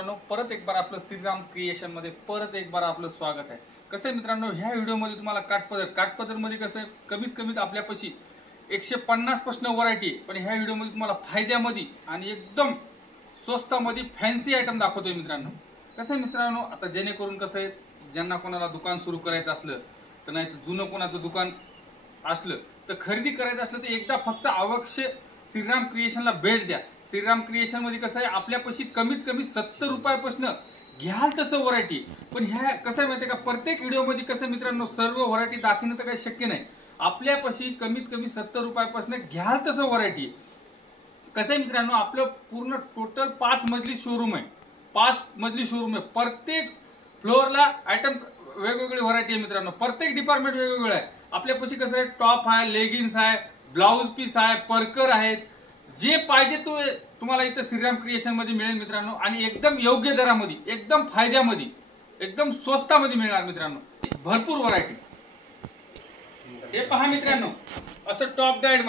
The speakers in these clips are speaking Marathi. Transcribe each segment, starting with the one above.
मित्रांनो, परत एक बार आपलं श्रीराम क्रिएशन मध्ये परत एक बार आपलं स्वागत आहे। कसं आहे मित्रांनो, ह्या व्हिडिओ मध्ये तुम्हाला काठपदर मध्ये कसं कमीत कमीत आपल्यापाशी 150 पासून व्हरायटी, पण ह्या व्हिडिओ मध्ये तुम्हाला फायद्यामध्ये आणि एकदम स्वस्तामध्ये फॅन्सी आयटम दाखवतोय मित्रांनो। कसं आहे मित्रांनो, आता जेणेकरून कसं आहे, ज्यांना कोणाला दुकान सुरू करायचं असलं तर नाही तर जुनं कोणाचं दुकान असलं तर खरेदी करायचं असलं तर एकदा फक्त अवश्य श्रीराम क्रिएशनला भेट द्या। श्रीराम क्रिएशन मध्ये कसं आहे, आपल्यापाशी कमीत कमी 70 रुपयापासून घ्याल तसं व्हरायटी, पण ह्या कसं माहिती का, प्रत्येक व्हिडिओ मध्ये कसं मित्रांनो सर्व व्हरायटी दाखवणं तर काही शक्य नाही। आपल्यापाशी कमीत कमी 70 रुपयापासून घ्याल तसं व्हरायटी। कसं आहे मित्रांनो, आपलं पूर्ण टोटल 5 मजली शोरूम आहे। 5 मजली शोरूम आहे, प्रत्येक फ्लोअरला आयटम वेगवेगळी व्हरायटी आहे मित्रांनो, प्रत्येक डिपार्टमेंट वेगवेगळं आहे। आपल्यापाशी कसं आहे, टॉप आहे, लेगिन्स आहे, ब्लाउज पीस आहे, परकर आहेत, जे पाहिजे तो तुम्हाला इथं श्रीराम क्रिएशन मध्ये मिळेल मित्रांनो, आणि एकदम योग्य दरामध्ये, एकदम फायद्यामध्ये, एकदम स्वस्तामध्ये मिळणार मित्रांनो। भरपूर व्हरायटी। हे पहा मित्रांनो, असं टॉप डायड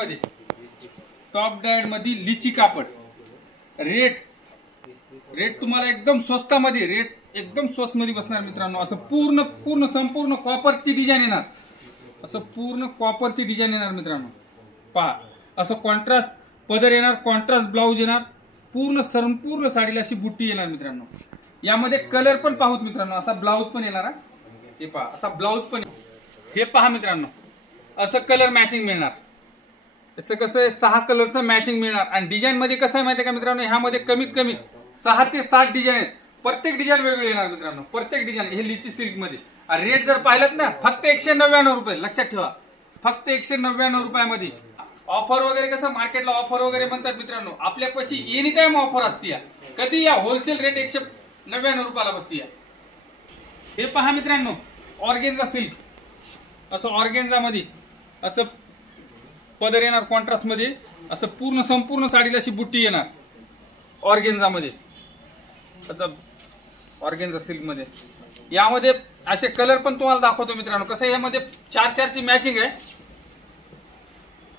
मध्ये लिची कापड, रेट तुम्हाला एकदम स्वस्तामध्ये, रेट एकदम स्वस्त मध्ये बसणार मित्रांनो। असं संपूर्ण कॉपरची डिझाईन येणार, असं पूर्ण कॉपरची डिझाईन येणार मित्रांनो। पहा, असं कॉन्ट्रास्ट पदर येणार, कॉन्ट्रास्ट ब्लाउज येणार, संपूर्ण साडीला अशी बुट्टी येणार मित्रांनो। यामध्ये कलर पण पाहूत मित्रांनो, असा ब्लाउज पण येणार। हे पहा, असा ब्लाउज पण, हे पहा मित्रांनो, असं कलर मॅचिंग मिळणार। असं कसं आहे, 6 कलरचं मॅचिंग मिळणार। आणि डिझाईन मध्ये कसं आहे माहिती आहे का मित्रांनो, ह्यामध्ये कमीत कमी 6 ते 7 डिझाईन आहेत, प्रत्येक डिझाईन वेगळी येणार मित्रांनो, प्रत्येक डिझाईन। हे लिची सिल्क मध्ये रेट जर पाहिलात ना, फक्त 199 रुपये, लक्षात ठेवा, फक्त 199 रुपयामध्ये। ऑफर वगैरे कसं मार्केटला ऑफर वगैरे म्हणतात मित्रांनो, आपल्यापाशी एनी टाइम ऑफर असते, कधी या होलसेल रेट 199 रुपयाला बसते। हे पहा मित्रांनो, ऑर्गेन्झा सिल्क, असं ऑर्गेन्झा मध्ये असं पदर येणार, कॉन्ट्रास्ट मध्ये, असं संपूर्ण साडीला अशी बुट्टी येणार ऑर्गेन्झा मध्ये, असं ऑर्गेन्झा सिल्क मध्ये। यामध्ये असे कलर पण तुम्हाला दाखवतो मित्रांनो। कसं यामध्ये 4 ची मॅचिंग आहे,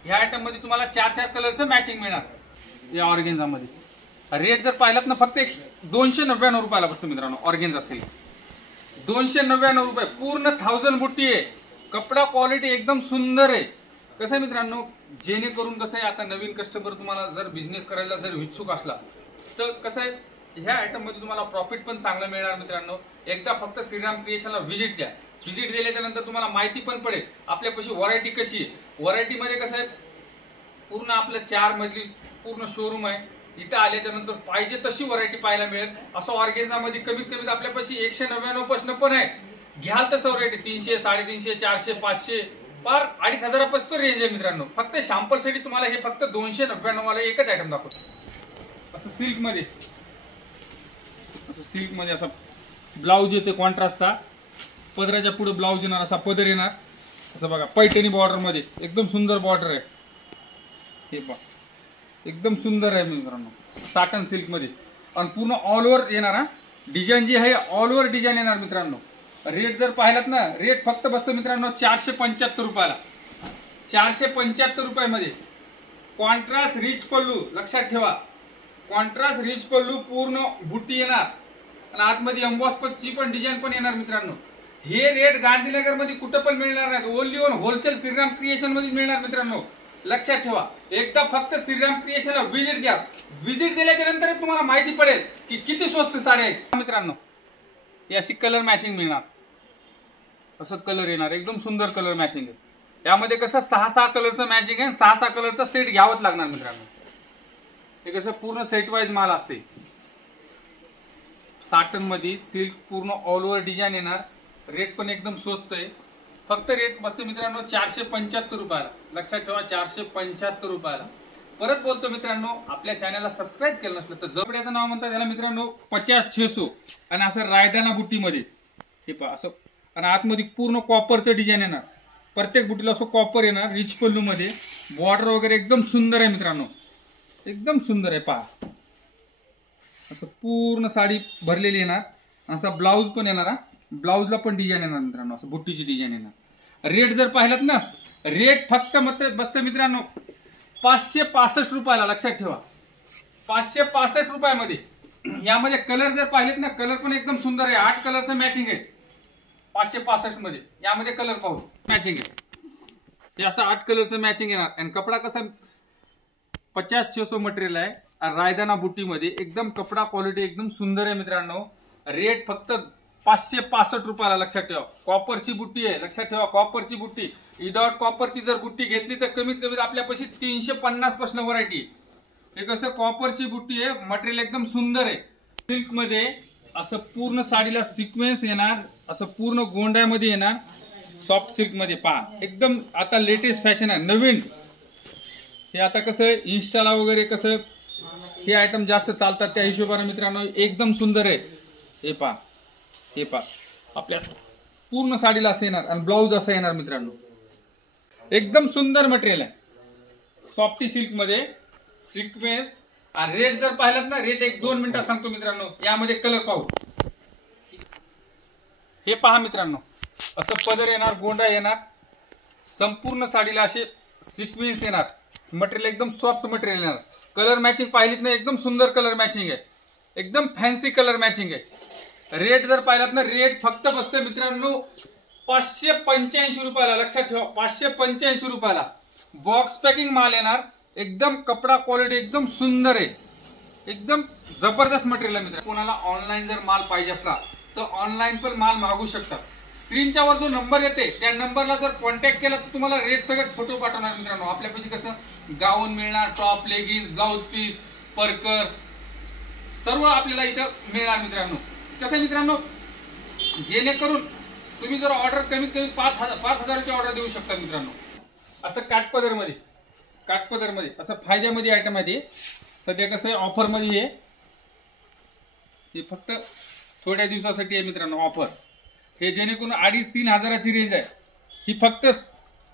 ह्या आयटम मध्ये तुम्हाला 4 कलरचं मॅचिंग मिळणार या ऑर्गेन्झा मध्ये। रेट जर पाहिलात ना, फक्त 299 रुपयाला बसतो मित्रांनो ऑर्गेन्झा सिल्क, 299 रुपये। पूर्ण 1000 बुट्टी आहे, कपडा क्वालिटी एकदम सुंदर आहे। कसं आहे मित्रांनो, जेणेकरून कसं आहे, आता नवीन कस्टमर तुम्हाला जर बिझनेस करायला जर इच्छुक असला तर कसं आहे, ह्या आयटम मध्ये तुम्हाला प्रॉफिट पण चांगलं मिळणार मित्रांनो। एकदा फक्त श्रीराम क्रिएशनला व्हिजिट द्या, व्हिजिट दिल्याच्या नंतर तुम्हाला माहिती पण पडेल आपल्यापाशी व्हरायटी कशी आहे। व्हरायटी मध्ये कसं आहे, पूर्ण आपलं 4 मजली पूर्ण शोरूम आहे। इथं आल्याच्या नंतर पाहिजे तशी व्हरायटी पाहायला मिळेल। असं ऑर्गेन्झा मध्ये कमीत कमी आपल्यापाशी 199 पासून पण आहे, घ्याल तसं व्हरायटी 300, 350, 400, 500 पर 2500 पासून रेंज आहे मित्रांनो। फक्त सॅम्पल साठी तुम्हाला हे फक्त 299 वाला एकच आयटम दाखवतो। असं सिल्क मध्ये असा ब्लाउज येतो कॉन्ट्रास्टचा, पदराच्या पुढे ब्लाउज येणार, असा पदर येणार, असं बघा पैठणी बॉर्डर मध्ये, एकदम सुंदर बॉर्डर आहे। हे पहा, एकदम सुंदर आहे मित्रांनो, साटन सिल्क मध्ये, आणि पूर्ण ऑल ओव्हर येणार। डिझाईन जी आहे ऑल ओव्हर डिझाईन येणार मित्रांनो। रेट जर पाहिलात ना, रेट फक्त बसतो मित्रांनो 475 रुपयाला, 475 रुपयामध्ये। कॉन्ट्रास्ट रिच पल्लू, लक्षात ठेवा, कॉन्ट्रास्ट रिच पल्लू, पूर्ण बुट्टी येणार, आणि आतमध्ये एम्बॉसची पण डिझाईन पण येणार मित्रांनो। हे रेट गांधीनगर मध्ये कुठं पण मिळणार नाही, only on wholesale Shriram creation मध्ये मिळणार मित्रांनो, लक्षात ठेवा। एकदा फक्त श्रीराम क्रिएशनला व्हिजिट द्या, व्हिजिट दिल्याच्या नंतर तुम्हाला माहिती पडेल की किती स्वस्त साड्या आहेत मित्रांनो। ही अशी कलर मॅचिंग मिळणार, असं कलर येणार, एकदम सुंदर कलर मॅचिंग आहे। यामध्ये कसं 6 कलरचं मॅचिंग आहे, 6 कलरचा सेट घ्यावाच लागणार मित्रांनो। हे कसं पूर्ण सेट वाईज माल असते। साटन मध्ये सिल्क, पूर्ण ऑल ओव्हर डिझाईन येणार, रेट पण एकदम स्वस्त आहे। फक्त रेट बसते मित्रांनो 475 रुपयाला, लक्षात ठेवा, 475 रुपयाला। परत बोलतो मित्रांनो, आपल्या चॅनलला सबस्क्राईब केलं नसलं तर जपड्याचं नाव म्हणतात त्याला मित्रांनो 50-600, आणि असं रायदाना बुट्टीमध्ये, हे पहा असं, आणि आतमध्ये पूर्ण कॉपरचं डिझाईन येणार, प्रत्येक बुटीला असं कॉपर येणार, रिच पल्लू मध्ये, बॉर्डर वगैरे एकदम सुंदर आहे मित्रांनो, एकदम सुंदर आहे। पहा, असं पूर्ण साडी भरलेली येणार, असा ब्लाउज पण येणार, ब्लाउजला पण डिझाईन येणार मित्रांनो, असं बुट्टीची डिझाईन येणार। रेट जर पाहिलात ना, रेट फक्त बसतं मित्रांनो 565 रुपयाला, लक्षात ठेवा, 565 रुपयामध्ये यामध्ये कलर जर पाहिलेत ना, कलर पण एकदम सुंदर आहे. 8 कलरचं मॅचिंग आहे 565 मध्ये. यामध्ये कलर पाहू मॅचिंग आहे. हे असं 8 कलरचं मॅचिंग येणार. आणि कपडा कसा 50-600 मटेरियल आहे. रायदाना बुट्टीमध्ये एकदम कपडा क्वालिटी एकदम सुंदर आहे मित्रांनो. रेट फक्त 565 रुपयाला. लक्षात ठेवा, कॉपरची बुट्टी आहे. लक्षात ठेवा, कॉपरची बुट्टी. विदाउट कॉपरची जर बुट्टी घेतली तर कमीत कमी आपल्यापाशी 350 पासून व्हरायटी. हे कसं कॉपरची बुट्टी आहे. मटेरियल एकदम सुंदर आहे. सिल्क मध्ये असं पूर्ण साडीला सिक्वेन्स येणार. असं पूर्ण गोंड्यामध्ये येणार. सॉफ्ट सिल्क मध्ये पहा, एकदम आता लेटेस्ट फॅशन आहे, नवीन. हे आता कसं इंस्टाला वगैरे कसं हे आयटम जास्त चालतात, त्या हिशोबाने मित्रांनो एकदम सुंदर आहे. हे पहा, हे पहा, आपल्या पूर्ण साडीला असं येणार आणि ब्लाऊज असं येणार मित्रांनो. एकदम सुंदर मटेरियल आहे. सॉफ्टी सिल्क मध्ये सिक्वेन्स. आणि रेट जर पाहिलात ना, रेट 1-2 मिनिटात सांगतो मित्रांनो. यामध्ये कलर पाहू. हे पहा मित्रांनो, असं पदर येणार, गोंडा येणार. संपूर्ण साडीला असे सिक्वेन्स येणार. मटेरियल एकदम सॉफ्ट मटेरियल येणार. कलर मॅचिंग पाहिलीत ना, एकदम सुंदर कलर मॅचिंग आहे. एकदम फॅन्सी कलर मॅचिंग आहे. रेट जर पाहिलात ना, रेट फक्त बसते मित्रांनो 585 रुपयाला. लक्षात ठेवा, 585 रुपयाला. बॉक्स पॅकिंग माल येणार. एकदम कपडा क्वालिटी एकदम सुंदर आहे. एकदम जबरदस्त मटेरियल आहे मित्रांनो. कोणाला ऑनलाईन जर माल पाहिजे असला तर ऑनलाईन पण माल मागू शकता. स्क्रीनच्या वर जो नंबर येते त्या नंबरला जर कॉन्टॅक्ट केला तर तुम्हाला रेट सगळं फोटो पाठवणार मित्रांनो. आपल्यापाशी कसं गाऊन मिळणार, टॉप, लेगिन्स, ब्लाउज पीस, परकर सर्व आपल्याला इथं मिळणार मित्रांनो. कसं मित्रांनो, जेणेकरून तुम्ही जर ऑर्डर कमीत कमी 5,000ची ऑर्डर देऊ शकता मित्रांनो. असं काठपदरमध्ये असं फायद्यामध्ये आयटम आहे. सध्या कसं ऑफर मध्ये आहे. हे फक्त थोड्या दिवसासाठी आहे मित्रांनो ऑफर. हे जेणेकरून 2,500-3 हजाराची रेंज आहे. ही फक्त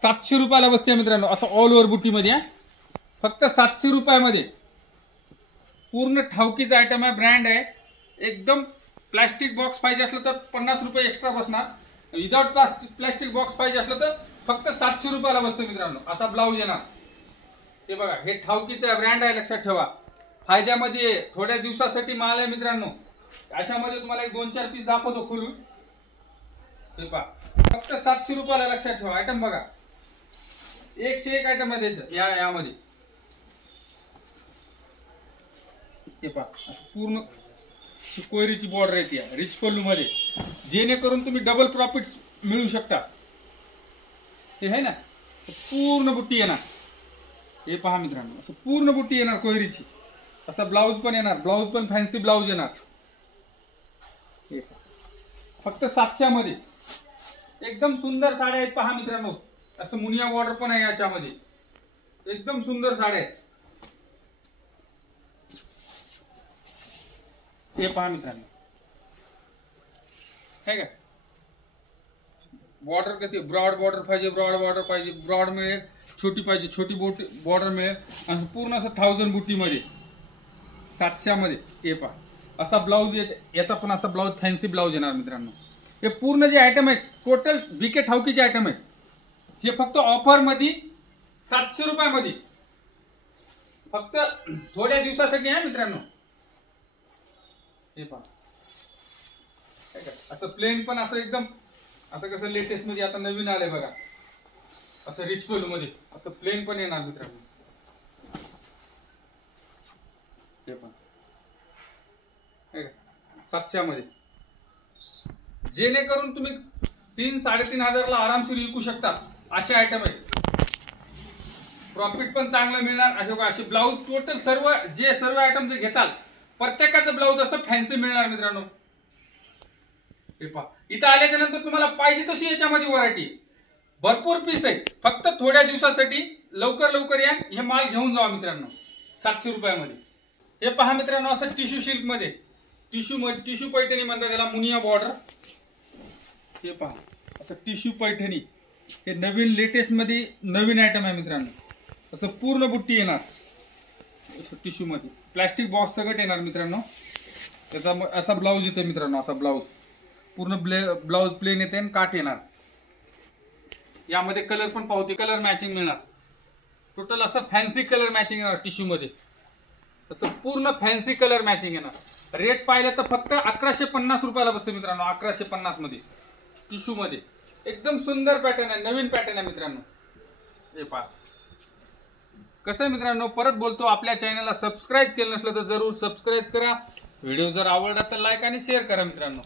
700 रुपयाला बसते मित्रांनो. असं ऑल ओव्हर बुट्टीमध्ये आहे. फक्त 700 रुपयामध्ये पूर्ण ठावकीचं आयटम आहे, ब्रँड आहे. एकदम प्लास्टिक बॉक्स पाहिजे असलं तर 50 रुपये एक्स्ट्रा बसणार. विदाउट प्लास्टिक बॉक्स पाहिजे असलं तर फक्त 700 रुपयाला बसतं मित्रांनो. असा ब्लाऊज येणार. हे बघा, हे ठावकीचा ब्रँड आहे. लक्षात ठेवा, फायद्यामध्ये थोड्या दिवसासाठी माल आहे मित्रांनो. अशामध्ये तुम्हाला 1-2-4 पीस दाखवतो खोलून. हे पहा, फक्त 700 रुपयाला. लक्षात ठेवा, आयटम बघा, 101 आयटम आहे यामध्ये. हे पहा, पूर्ण कोयरीची बॉर्डर येते रिच पल्लू मध्ये, जेणेकरून तुम्ही डबल प्रॉफिट मिळू शकता. हे आहे ना, पूर्ण बुट्टी येणार. हे पहा मित्रांनो, असं पूर्ण बुट्टी येणार कोयरीची. असा ब्लाऊज पण येणार. ब्लाऊज पण फॅन्सी ब्लाऊज येणार. हे फक्त 700 मध्ये. एकदम सुंदर साड्या आहेत पहा मित्रांनो. असं मुनिया बॉर्डर पण आहे याच्यामध्ये. एकदम सुंदर साड्या आहेत. हे पहा मित्रांनो, हे का बॉर्डर कशी, ब्रॉड बॉर्डर पाहिजे, ब्रॉड मिळेल. छोटी पाहिजे, छोटी बॉर्डर मिळेल. असं पूर्ण असं 1000 बुट्टीमध्ये 700 मध्ये. हे पहा, असा ब्लाऊज. याचा पण असा ब्लाऊज फॅन्सी ब्लाऊज येणार मित्रांनो. हे पूर्ण जे आयटम आहेत टोटल बीके ठावकीचे आयटम आहेत. हे फक्त ऑफर मध्ये 700 रुपयामध्ये. फक्त थोड्या दिवसासाठी आहे मित्रांनो. हे पहा, असं प्लेन पण असं एकदम असं कसं लेटेस्ट मध्ये आता नवीन आलंय बघा. असं रिच पल्लू मध्ये असं प्लेन पण येणार मित्रांनो. हे पहा, 700 मध्ये. जेणेकरून तुम्ही 3-3.5 हजारला आरामशीर विकू शकता. असे आयटम आहेत. प्रॉफिट पण चांगलं मिळणार. असे ब्लाऊज टोटल सर्व आयटम जे घेताल प्रत्येकाचं ब्लाऊज असं फॅन्सी मिळणार मित्रांनो. हे पहा, इथं आल्याच्या नंतर तुम्हाला पाहिजे तशी याच्यामध्ये व्हरायटी भरपूर पीस आहे. फक्त थोड्या दिवसासाठी लवकर या. हे माल घेऊन जावा मित्रांनो 700 रुपयामध्ये. हे पहा मित्रांनो, असं टिश्यू सिल्क मध्ये टिश्यू पैठणी म्हणतात त्याला, मुनिया बॉर्डर. हे पहा, असं टिश्यू पैठणी. हे नवीन लेटेस्ट मध्ये नवीन आयटम आहे मित्रांनो. असं पूर्ण बुट्टी येणार टिश्यू मध्ये. प्लास्टिक बॉक्स सगळं येणार मित्रांनो. त्याचा असा ब्लाऊज येते मित्रांनो. असा ब्लाऊज पूर्ण ब्लाऊज प्लेन येते आणि काठ येणार. यामध्ये कलर पण पावते, कलर मॅचिंग मिळणार. टोटल असं फॅन्सी कलर मॅचिंग येणार टिश्यू मध्ये. असं पूर्ण फॅन्सी कलर मॅचिंग येणार. रेट पाहिलं तर फक्त 1150 रुपयाला बसते मित्रांनो. 1150 मध्ये टिश्यू मध्ये एकदम सुंदर पॅटर्न आहे, नवीन पॅटर्न आहे मित्रांनो. हे पहा कसं आहे मित्रांनो. परत बोलतो, आपल्या चॅनलला सबस्क्राईब केलं नसलं तर जरूर सबस्क्राईब करा. व्हिडिओ जर आवडला तर लाईक आणि शेअर करा मित्रांनो.